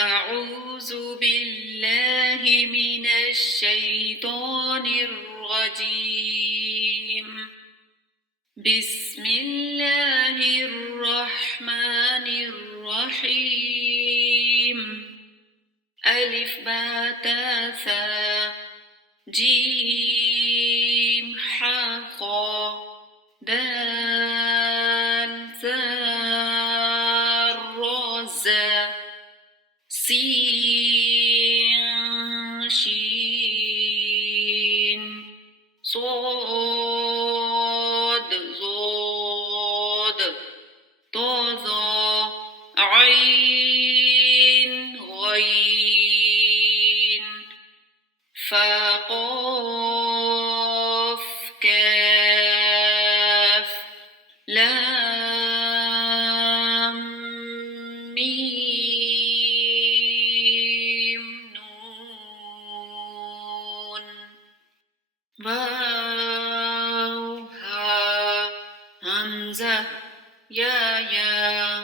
أعوذ بالله من الشيطان الرجيم. بسم الله الرحمن الرحيم. ألف باء تاء ثاء جيم حاء خاء دال زاء را زاء سين شين صاد ضاد ضا عين غين فا قاف كاف لام ميم نون واو ها همزة يا